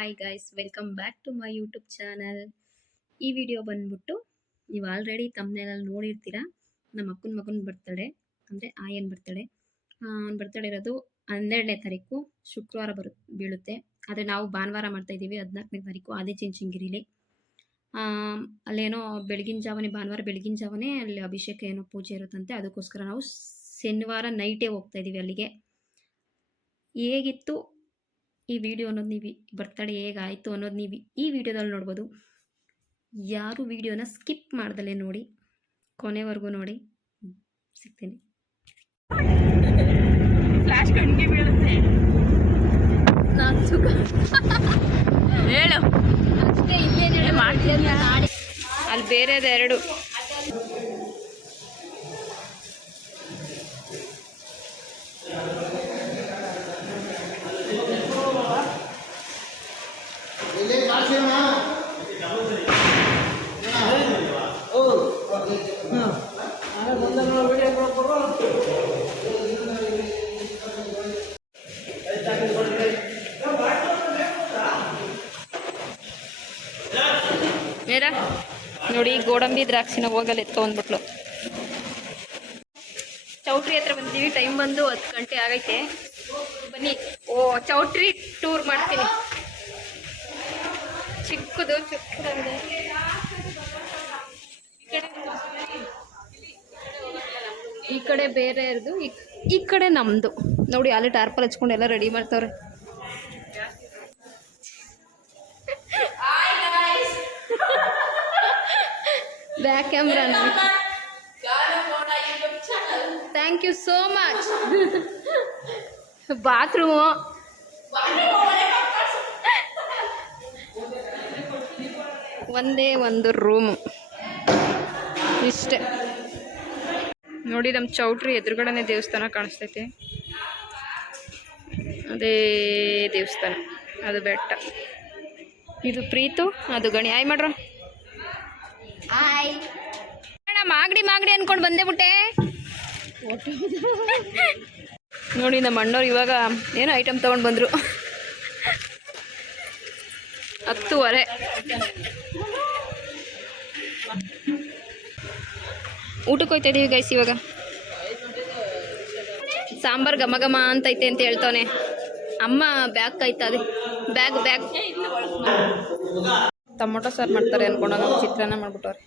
Hi guys, welcome back to my YouTube channel. ಈ video ಬಂದ್ಬಿಟ್ಟು ನೀವು ಆಲ್ರೆಡಿ ತಮ್ಮನೇಲಲ್ಲಿ ನೋಡಿರ್ತೀರಾ. ನಮ್ಮ ಅಕ್ಕನ ಮಗನ ಬರ್ತಡೇ ಅಂದರೆ ಆಯನ್ ಬರ್ತಡೇ. ಬರ್ತಡೇ ಇರೋದು 12ನೇ ತಾರೀಕು ಶುಕ್ರವಾರ ಬೀಳುತ್ತೆ. ಆದರೆ ನಾವು ಭಾನುವಾರ ಮಾಡ್ತಾಯಿದ್ದೀವಿ 14ನೇ ತಾರೀಕು ಆದಿಚುಂಚನಗಿರಿಲಿ. ಅಲ್ಲೇನೋ ಭಾನುವಾರ ಬೆಳಗಿನ ಜಾವನೇ ಅಲ್ಲಿ ಅಭಿಷೇಕ ಏನೋ ಪೂಜೆ ಇರುತ್ತಂತೆ. ಅದಕ್ಕೋಸ್ಕರ ನಾವು ಶನಿವಾರ ನೈಟೇ ಹೋಗ್ತಾಯಿದ್ದೀವಿ ಅಲ್ಲಿಗೆ. ಹೇಗಿತ್ತು ಈ ವಿಡಿಯೋ ಅನ್ನೋದು ನೀವು ಬರ್ತಡೇ ಹೇಗಾಯಿತು ಅನ್ನೋದು ನೀವು ಈ ವಿಡಿಯೋದಲ್ಲಿ ನೋಡ್ಬೋದು. ಯಾರು ವಿಡಿಯೋನ ಸ್ಕಿಪ್ ಮಾಡ್ದಲೇ ನೋಡಿ, ಕೊನೆವರೆಗೂ ನೋಡಿ. ಸಿಗ್ತೀನಿ. ಫ್ಲಾಶ್ ಕಣ್ಣಿಗೆ ಬೀಳುತ್ತೆ. ನಾನು ಸುಖ ಹೇಳು ಅಷ್ಟೇ. ಇಲ್ಲೇ ಮಾಡ್ತೀನಿ. ಅಲ್ಲಿ ಬೇರೆದು ಎರಡು ನೋಡಿ. ಗೋಡಂಬಿ ದ್ರಾಕ್ಷಿನ ಹೋಗಲ್ಲ ಎತ್ಕೊಂಡ್ಬಿಟ್ಲು. ಚೌಟ್ರಿ ಹತ್ರ ಬಂದಿದ್ದೀವಿ. ಟೈಮ್ ಬಂದು 10 ಗಂಟೆ ಆಗೈತೆ. ಬನ್ನಿ. ಚೌಟ್ರಿ ಟೂರ್ ಮಾಡ್ತೀನಿ. ಚಿಕ್ಕದಾಗಿದೆ. ಈ ಕಡೆ ಬೇರೆ ಇರೋದು, ಈ ಕಡೆ ನಮ್ಮದು. ನೋಡಿ ಅಲ್ಲಿ ಟಾರ್ಪಲ್ ಹಚ್ಕೊಂಡು ಎಲ್ಲ ರೆಡಿ ಮಾಡ್ತವ್ರೆ. Back camera. Thank you so much. Bathroom ಒಂದೇ ಒಂದು ರೂಮು ಇಷ್ಟೇ. ನೋಡಿ, ನಮ್ಮ ಚೌಟ್ರಿ ಎದುರುಗಡೆನೇ ದೇವಸ್ಥಾನ ಕಾಣಿಸ್ತೈತೆ. ಅದೇ ದೇವಸ್ಥಾನ, ಅದು ಬೆಟ್ಟ. ಇದು ಪ್ರೀತು, ಅದು ಗಣಿ. ಆಯ್ ಮಾಡ್ರ. ಮಾಗಡಿ ಅನ್ಕೊಂಡು ಬಂದೇ ಬಿಟ್ಟೆ. ನೋಡಿ, ನಮ್ಮ ಅಣ್ಣವ್ರು ಇವಾಗ ಏನೋ ಐಟಮ್ ತಗೊಂಡು ಬಂದರು. 10:15 ಊಟಕ್ಕೆ ಹೋಗ್ತಾ ಇದೀವಿ ಗೈಸ್. ಇವಾಗ ಸಾಂಬಾರ್ ಘಮ ಘಮ ಅಂತೈತೆ ಅಂತ ಹೇಳ್ತಾನೆ. ಅಮ್ಮ ಬ್ಯಾಗ್ ಕಾಯ್ತದೆ. ಬ್ಯಾಗ್ ಟೊಮೊಟೊ ಸಾರು ಮಾಡ್ತಾರೆ ಅನ್ಕೊಂಡಾಗ ಚಿತ್ರಾನ್ನ ಮಾಡ್ಬಿಟ್ಟವ್ರೆ.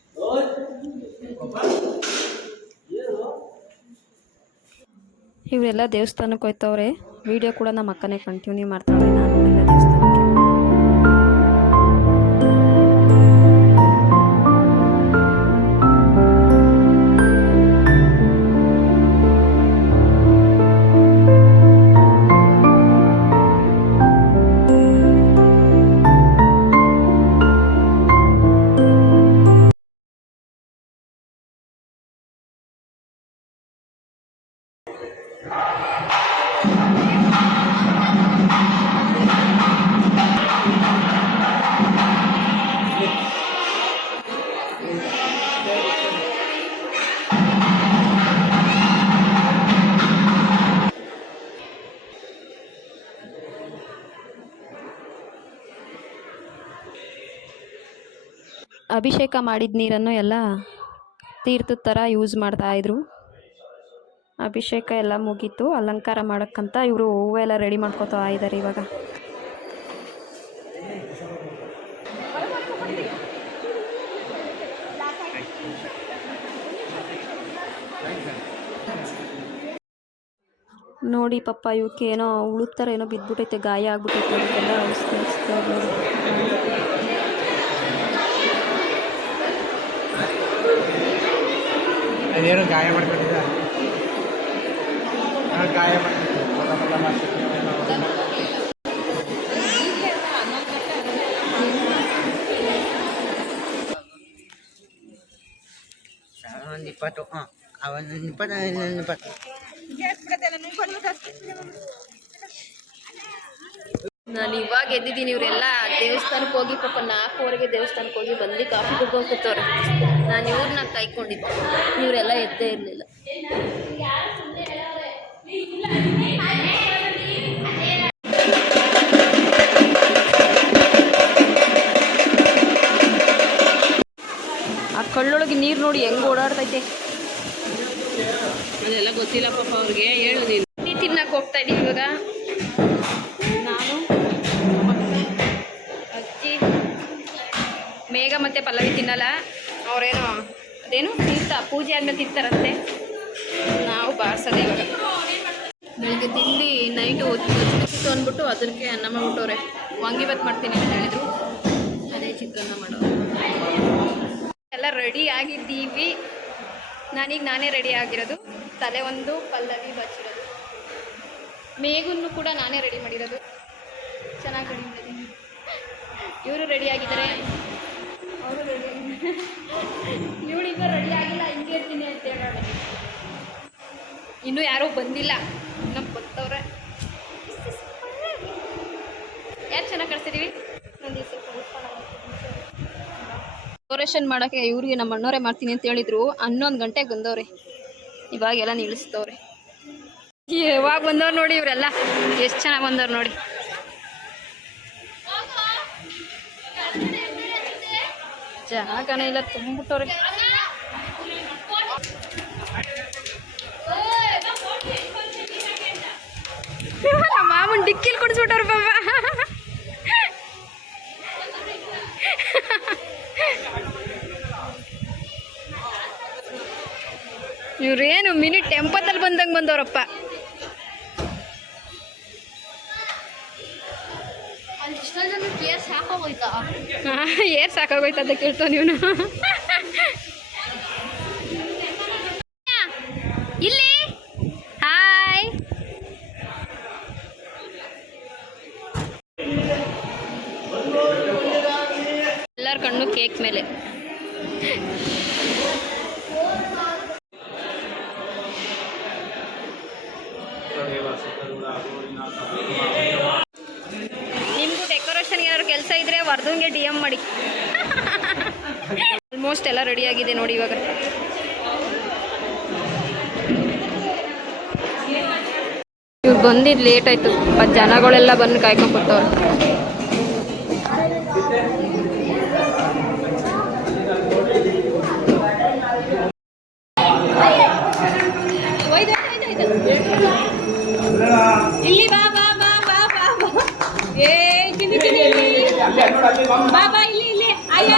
ಇವರೆಲ್ಲ ದೇವಸ್ಥಾನಕ್ಕೆ ಹೋಯ್ತವ್ರೆ. ವಿಡಿಯೋ ಕೂಡ ನಮ್ಮ ಅಕ್ಕನೇ ಕಂಟಿನ್ಯೂ ಮಾಡ್ತಾಳೆ. ನಾನು ಎಲ್ಲ ದೇವಸ್ಥಾನಕ್ಕೆ. ಅಭಿಷೇಕ ಮಾಡಿದ ನೀರನ್ನು ಎಲ್ಲ ತೀರ್ಥದ ಥರ ಯೂಸ್ ಮಾಡ್ತಾಯಿದ್ರು. ಅಭಿಷೇಕ ಎಲ್ಲ ಮುಗೀತು. ಅಲಂಕಾರ ಮಾಡೋಕ್ಕಂತ ಇವರು ಹೂವು ಎಲ್ಲ ರೆಡಿ ಮಾಡ್ಕೊತಾ ಇದ್ದಾರೆ ಇವಾಗ. ನೋಡಿ ಪಾಪ ಇವಕ್ಕೆ ಏನೋ ಉಳುತ್ತಾರೆ, ಏನೋ ಬಿದ್ದುಬಿಟ್ಟೈತೆ, ಗಾಯ ಆಗ್ಬಿಟ್ಟೈತೆ. ಅದಕ್ಕೆಲ್ಲ ಔಷಧಿ ಅದೇನು ಗಾಯ ಮಾಡ್ಕೊಂಡಿದ್ದ ಗಾಯ ಒಂದು 20 ಅವನು 20. ನಾನು ಇವಾಗ ಎದ್ದಿದ್ದೀನಿ. ಇವರೆಲ್ಲ ದೇವಸ್ಥಾನಕ್ಕೆ ಹೋಗಿ ಪಾಪ 4:00ವರೆಗೆ ದೇವಸ್ಥಾನಕ್ಕೆ ಹೋಗಿ ಬಂದು ಕಾಫಿ ಕುಡ್ಕೊಂಡು ಕೂತವ್ರೆ. ನಾನು ಇವ್ರನ್ನ ಕಾಯ್ಕೊಂಡಿದ್ದೆ. ಇವರೆಲ್ಲ ಎದ್ದೇ ಇರಲಿಲ್ಲ. ಕಳ್ಳೊಳಗೆ ನೀರು ನೋಡಿ ಹೆಂಗೆ ಓಡಾಡ್ತೈತೆ. ಅದೆಲ್ಲ ಗೊತ್ತಿಲ್ಲ ಪಾಪ ಅವ್ರಿಗೆ, ಹೇಳು ನೀನು. ಟೀ ತಿನ್ನಕ್ಕೆ ಹೋಗ್ತಾ ಇದ್ದೀವಿ ಇವಾಗ ನಾನು, ಅಜ್ಜಿ. ಮೇಘ ಮತ್ತು ಪಲ್ಲವಿ ತಿನ್ನಲ್ಲ, ಅವರೇನೋ ಅದೇನು ಪೂಜೆ ಆದಮೇಲೆ ತಿಂತಾರಂತೆ. ನಾವು ಬಾರ್ಸೋದು ಇವಾಗ. ಬೆಳಗ್ಗೆ ತಿಂದು ನೈಟು ಹೊತ್ತು ಅಂದ್ಬಿಟ್ಟು ಅದಕ್ಕೆ ಅನ್ನ ಮಾಡ್ಬಿಟ್ಟವ್ರೆ. ವಾಂಗಿಬಾತ್ ಮಾಡ್ತೀನಿ ಅಂತ ಹೇಳಿದ್ರು, ಅದೇ ಚಿತ್ರಾನ್ನ ಮಾಡೋರು. ಎಲ್ಲ ರೆಡಿ ಆಗಿದ್ದೀವಿ. ನಾನೇ ರೆಡಿ ಆಗಿರೋದು. ತಲೆ ಒಂದು ಪಲ್ಲವಿ ಬಚ್ಚಿರೋದು. ಮೇಘನ್ನು ಕೂಡ ನಾನೇ ರೆಡಿ ಮಾಡಿರೋದು. ಚೆನ್ನಾಗಿ ರೆಡಿ ಮಾಡಿದ್ದೀನಿ. ಇವರು ರೆಡಿ ಆಗಿದ್ದಾರೆ, ಅವರು ರೆಡಿ ಆಗಿದ್ದಾರೆ. ಇವಳಿಗೂ ರೆಡಿ ಆಗಿಲ್ಲ, ಹಿಂಗೆ ಇರ್ತೀನಿ ಅಂತ ಹೇಳೋಣ. ಇನ್ನೂ ಯಾರೂ ಬಂದಿಲ್ಲ, ಇನ್ನೂ ಬರ್ತಾವ್ರೆ. ಯಾರು ಚೆನ್ನಾಗಿ ಕಳಿಸ್ತಿದ್ದೀವಿ. ಡೆಕೋರೇಷನ್ ಮಾಡೋಕ್ಕೆ ಇವ್ರಿಗೆ ನಮ್ಮ ಅಣ್ಣವರೇ ಮಾಡ್ತೀನಿ ಅಂತ ಹೇಳಿದ್ರು. 11 ಗಂಟೆಗೆ ಬಂದವ್ರೆ, ಇವಾಗೆಲ್ಲ ನಿಲ್ಲಿಸ್ತವ್ರೆ. ಯಾವಾಗ ಬಂದವ್ರು ನೋಡಿ ಇವರೆಲ್ಲ, ಎಷ್ಟು ಚೆನ್ನಾಗಿ ಬಂದವ್ರು ನೋಡಿ. ಜಾಗನೇ ಇಲ್ಲ, ತುಂಬಿಟ್ಟವ್ರೆ. ನಮ್ಮ ಮಾಮನ್ ಡಿಕ್ಕಿಲ್ ಕುಡಿಸ್ಬಿಟ್ಟವ್ರು ಪಾಪ. ಇವ್ರೇನು ಮಿನಿ ಟೆಂಪದಲ್ಲಿ ಬಂದಂಗೆ ಬಂದವ್ರಪ್ಪ. ಏರ್ ಸಾಕಾಗೋಯ್ತು ಅಂತ ಕೇಳ್ತಾವ ನೀನು. ಇಲ್ಲಿ ಹಾಯ್. ಎಲ್ಲರ ಕಣ್ಣು ಕೇಕ್ ಮೇಲೆ. ನಿಮಗೂ ಡೆಕೋರೇಷನ್ಗೆ ಏನಾದ್ರು ಕೆಲಸ ಇದ್ರೆ ವರ್ಧನ್ಗೆ DM ಮಾಡಿ. ಆಲ್ಮೋಸ್ಟ್ ಎಲ್ಲ ರೆಡಿ ಆಗಿದೆ ನೋಡಿ. ಇವಾಗ ಇವ್ರು ಬಂದಿದ್ದು ಲೇಟ್ ಆಯಿತು, ಜನಗಳೆಲ್ಲ ಬಂದು ಕಾಯ್ಕೊಂಡ್ಬಿಟ್ಟವ್ರು. ಇಲ್ಲಿ ಬಾ ಬಾ ಬಾ ಬಾ ಬಾ ಬಾ. ಏ ಚಿನ್ನಿ ಚಿನ್ನಿ ಬಾ ಬಾ, ಇಲ್ಲಿ ಇಲ್ಲಿ ಆಯ್ಯ.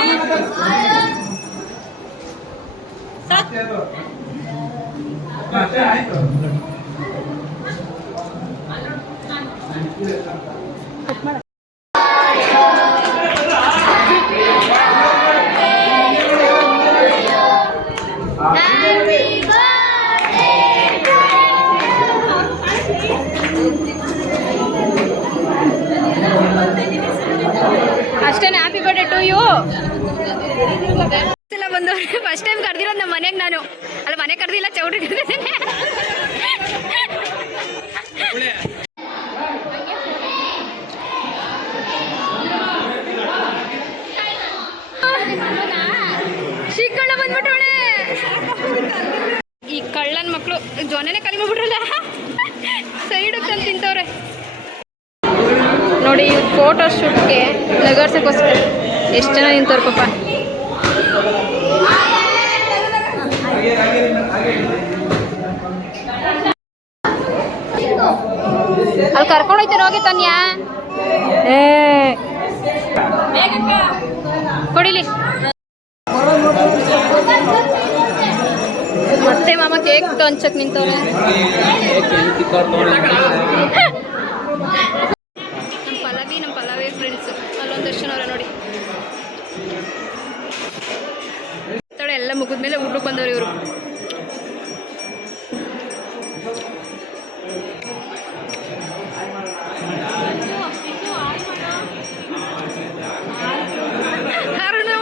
ಅಷ್ಟೇನೆ. Happy birthday to you. ಎಲ್ಲ ಬಂದವ್ರೆ. ಫಸ್ಟ್ ಟೈಮ್ ಕರೆದಿರೋದು ನಮ್ಮ ಮನೆಗೆ. ನಾನು ಅಲ್ಲ, ಮನೆ ಕರೆದಿಲ್ಲ, ಚೌಟ್ರಿ ಕರೆದಿದ್ದೇನೆ. ಶಿಕ್ಕಣ್ಣ ಬಂದ್ಬಿಟ್ಟವಳೆ. ಈ ಕಳ್ಳನ ಮಕ್ಕಳು ಜೊನೆನೆ ಖಾಲಿ ಮಾಡ್ಬಿಟ್ರಲ್ಲ, ಸೈಡ್ ತಂದು ತಿಂತವ್ರೆ ನೋಡಿ. ಫೋಟೋ ಶೂಟ್ಗೆ ನಗರ್ಸಕ್ಕೋಸ್ಕರ ಎಷ್ಟು ಜನ ನಿಂತವ್ರು ಪಾಪ. ಅಲ್ಲಿ ಕರ್ಕೊಂಡೋಯ್ತಾನೆ, ಹೋಗಿ ತನ್ಯ. ಕೊಡಿಲಿ ಮತ್ತೆ ಮಾಮ ಕೇಕ್ ಹಂಚಕ್ ನಿಂತವ್ರೆ. ನಮ್ಮ ಪಲ್ಲವಿ ಫ್ರೆಂಡ್ಸ್ ಅಲ್ಲೊಂದಷ್ಟು ಜನ ಅವ್ರೆ ನೋಡಿ. ಎಲ್ಲ ಮುಗಿದ್ಮೇಲೆ ಊಟಕ್ಕೆ ಬಂದವ್ರು ಇವರು.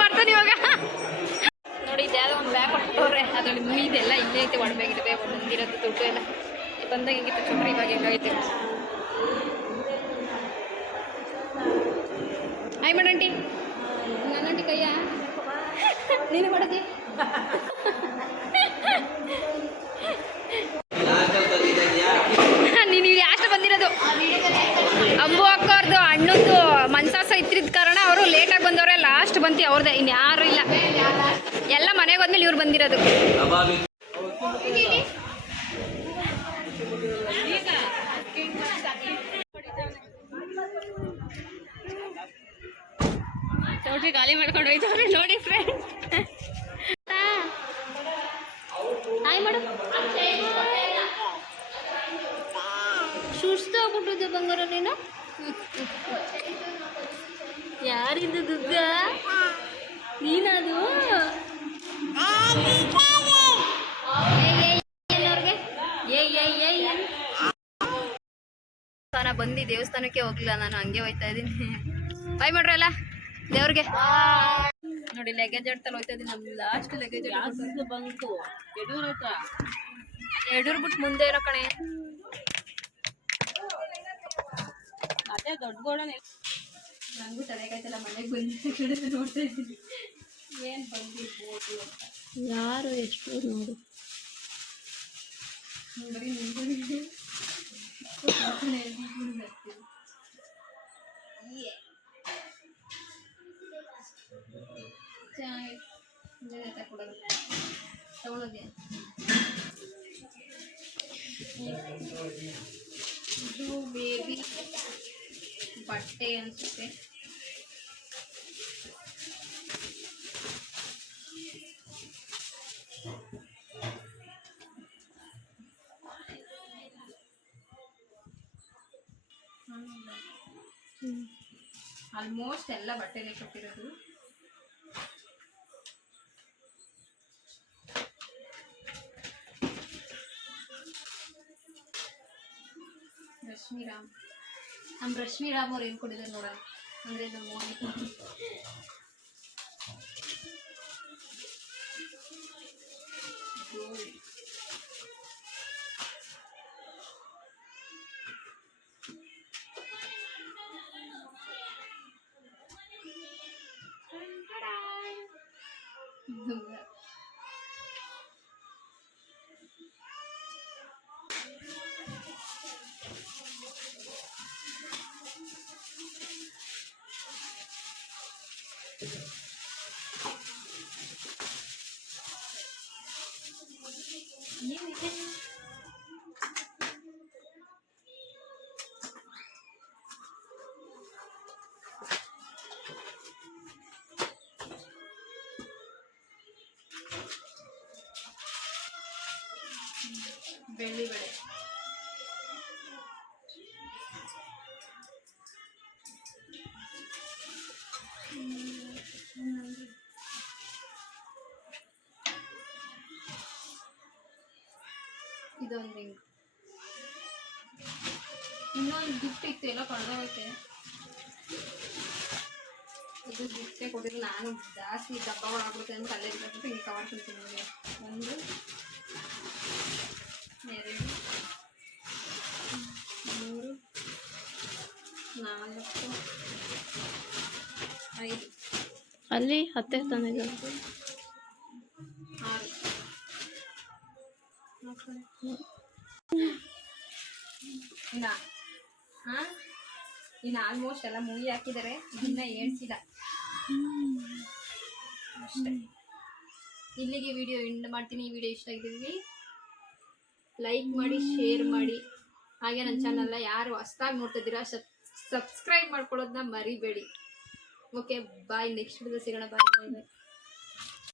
ಮಾಡ್ತಾನೆ ಇವಾಗ ನೋಡಿ. ಇದ್ಯಾವುದೋ ಒಂದು ಬ್ಯಾಗ್ ಕೊಟ್ಟವ್ರೆ, ಅದರಲ್ಲಿ ಮೀದೆಲ್ಲ ಇಲ್ಲೇ ಐತೆ, ಒಡಬೇಕಿದೆ ಮುಂದಿರೋದು ದುಡ್ಡು ಎಲ್ಲ. ಬಂದಾಗ ಹೆಂಗಿತ್ತು ಚೌಟ್ರಿ, ಇವಾಗ ಹೆಂಗಾಗೈತೆ. ಆಯ್ ಮಾಡಂಟಿ, ನನ್ನಂಟಿ ಕೈಯ ನೀನು ಮಾಡದಿ. ನೀನು ಲಾಸ್ಟ್ ಬಂದಿರೋದು. ಅಂಬು ಅಕ್ಕವ್ರದ್ದು ಅಣ್ಣಂದು ಮನ್ಸಾಸ ಇತ್ತಿದ ಕಾರಣ ಅವರು ಲೇಟಾಗಿ ಬಂದವ್ರೆ, ಲಾಸ್ಟ್ ಬಂತಿ ಅವ್ರದ್ದೇ, ಇನ್ಯಾರು ಇಲ್ಲ. ಎಲ್ಲ ಮನೆಗೆ ಹೋದ್ಮೇಲೆ ಇವ್ರು ಬಂದಿರೋದು. ಚೌಟ್ರಿ ಖಾಲಿ ಮಾಡ್ಕೊಂಡು ಹೋಯ್ತವ್ರೆ ನೋಡಿ ಫ್ರೆಂಡ್. ಹಾಯ್ ಮಾಡು. ಸುಸ್ತು ಆಗ್ಬಿಟ್ಟಿದ್ದೆ ಬಂಗಾರ ನೀನು. ಯಾರಿದ್ದು ದುಗ್ಗ? ನೀನದು ಬಂದು ದೇವಸ್ಥಾನಕ್ಕೆ ಹೋಗ್ಲಿಲ್ಲ ನಾನು, ಹಂಗೆ ಹೋಯ್ತಾ ಇದ್ದೀನಿ. ಬಾಯ್ ಮಾಡ್ರಲ್ಲ ದೇವ್ರಿಗೆ. ನೋಡಿ ಲಗೇಜ್ ಆಡ್ತಲ್ಲಿ ಹೋಯ್ತಾ ಇದ್ದೀನಿ. ನಮ್ದು ಲಾಸ್ಟ್ ಲಗೇಜ್ ಬಂತು ಯಡೂರ್ ಹತ್ರ, ಯಡೂರ್ ಬಿಟ್ಟು ಮುಂದೆ ಇರೋ ಕಣೆ. ಅದೇ ದೊಡ್ಡ ಗೋಡನೆ. ನಂಗೂ ತಲೆಕಾಯ್ತಲ್ಲ, ಮನೆಗೆ ಬಂದಿದ್ದ ನೋಡ್ತಾ ಇದ್ದೀನಿ ಏನು ಬಂದಿರ್ಬೋದು ಅಂತ. ಯಾರು ಎಷ್ಟು ನೋಡು ಬರೀ ನಿಂತ್ಕೊಂಡಿದ್ದೆ. ತಗೊಳ್ಳೋದೇ ಇದು ಬೇಬಿ ಬಟ್ಟೆ ಅನ್ಸುತ್ತೆ. ಆಲ್ಮೋಸ್ಟ್ ಎಲ್ಲ ಬಟ್ಟೆನೇ ಕೊಟ್ಟಿರೋದು. ರಶ್ಮಿರಾಮ್, ನಮ್ಮ ರಶ್ಮಿರಾಮ್ ಅವ್ರು ಏನು ಕೊಟ್ಟಿದ್ದಾರೆ ನೋಡೋಣ. ಅಂದರೆ ನಮ್ಮ ಬೆಳ್ಳಿ ಬಳೆ. ಇದೊಂದು ರಿಂಗ್. ಇನ್ನೊಂದು ಗಿಫ್ಟ್ ಇತ್ತು, ಎಲ್ಲ ಕಳೆದೋಗೈತೆ. ಇದು ಗಿಫ್ಟೇ ಕೊಟ್ಟಿದ್ರು. ನಾನು ಜಾಸ್ತಿ ಡಬ್ಬಗಳಾಗ್ಬಿಡುತ್ತೆ ಅಂತ ಅಲ್ಲೇ ಇಟ್ಬಿಟ್ಟು ಹಿಂಗೆ ಕವರ್ ತಿಂತೀನಿ. 1 2 3 4 5 ಅಲ್ಲಿ ಹತ್ತೆ ತಾನೆ 6 ಇನ್ನು ಆಲ್ಮೋಸ್ಟ್ ಎಲ್ಲ ಮುಗಿ ಹಾಕಿದ್ದಾರೆ. ಇನ್ನ ಹೇಳ್ಸಿಲ್ಲ ಅಷ್ಟೇ. ಇಲ್ಲಿಗೆ ವಿಡಿಯೋ ಎಂಡ್ ಮಾಡ್ತೀನಿ. ಈ ವಿಡಿಯೋ ಇಷ್ಟ ಆಗಿದ್ದೀವಿ, ಲೈಕ್ ಮಾಡಿ, ಶೇರ್ ಮಾಡಿ. ಹಾಗೆ ನನ್ನ ಚಾನಲ್ನ ಯಾರು ಹೊಸ್ದಾಗಿ ನೋಡ್ತಿದ್ದೀರಾ ಸಬ್ಸ್ಕ್ರೈಬ್ ಮಾಡ್ಕೊಳ್ಳೋದನ್ನ ಮರಿಬೇಡಿ. Okay bye. ನೆಕ್ಸ್ಟ್ ವಿಡಿಯೋ ಸಿಗೋಣ. ಬಾಯ್ ಬಾಯ್ ಬಾಯ್.